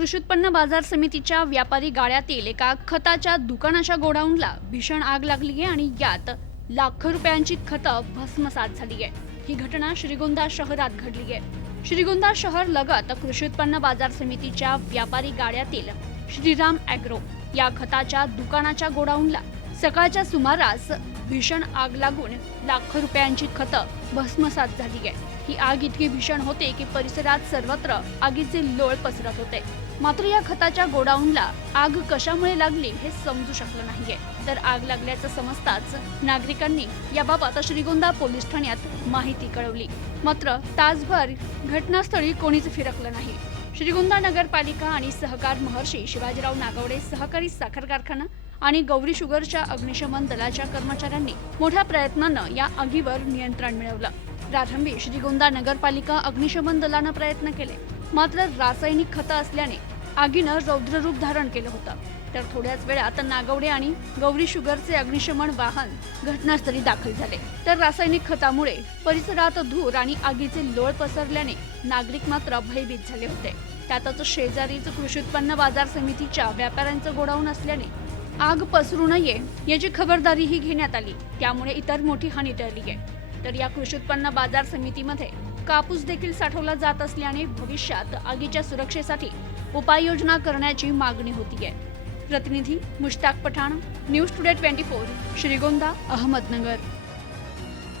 कृषी उत्पन्न बाजार समितीच्या व्यापारी गाड्यातील एका खताच्या दुकानाच्या गोडाऊनला भीषण आग लागली आहे आणि यात लाखो रुपयांची खतं भस्मसात झाली आहे ही घटना श्रीगोंदा शहरात घडली आहे. श्रीगोंदा शहर लगत कृषी उत्पन्न बाजार समितीच्या व्यापारी गाड्यातील श्रीराम अॅग्रो या खताच्या दुकानाच्या गोडाऊनला सकाळच्या सुमारास भीषण आग लागून लाखो रुपयांची खतं भस्मसात झाली आहे ही आग इतकी भीषण होते की परिसरात सर्वत्र आगीचे लोळ पसरत होते. मात्र या खताच्या गोडाऊनला आग कशामुळे लागली हे समजू शकलं नाहीये. तर आग लागल्याचं समजताच नागरिकांनी याबाबत श्रीगोंदा पोलीस ठाण्यात माहिती कळवली. मात्र तासभर घटनास्थळी कोणीच फिरकलं नाही. श्रीगोंदा नगरपालिका आणि सहकार महर्षी शिवाजीराव नागवडे सहकारी साखर कारखाना आणि गौरी शुगरच्या अग्निशमन दलाच्या कर्मचाऱ्यांनी मोठ्या प्रयत्नानं या आगीवर नियंत्रण मिळवलं. प्रारंभी श्रीगोंदा नगरपालिका अग्निशमन दलानं प्रयत्न केले. मात्र रासायनिक खतं असल्याने आगीनं रौद्ररूप धारण केलं होतं. तर थोड्याच वेळात नागवडे आणि गौरी शुगरचे अग्निशमन वाहन घटनास्थळी दाखल झाले. तर रासायनिक खतामुळे परिसरात धूर आणि आगीचे लोळ पसरल्याने नागरिक मात्र भयभीत झाले होते. त्यातच शेजारीच कृषी उत्पन्न बाजार समितीच्या व्यापाऱ्यांचं गोडाऊन असल्याने आग पसरू नये याची खबरदारीही घेण्यात आली. त्यामुळे इतर मोठी हानी टळली आहे. तर या कृषी उत्पन्न बाजार समितीमध्ये कापूस देखील साठवला जात असल्याने भविष्यात आगीच्या सुरक्षेसाठी उपाययोजना करण्याची मागणी होती आहे. प्रतिनिधी Mushtaq Pathan news today twenty four Shrigonda Ahmednagar.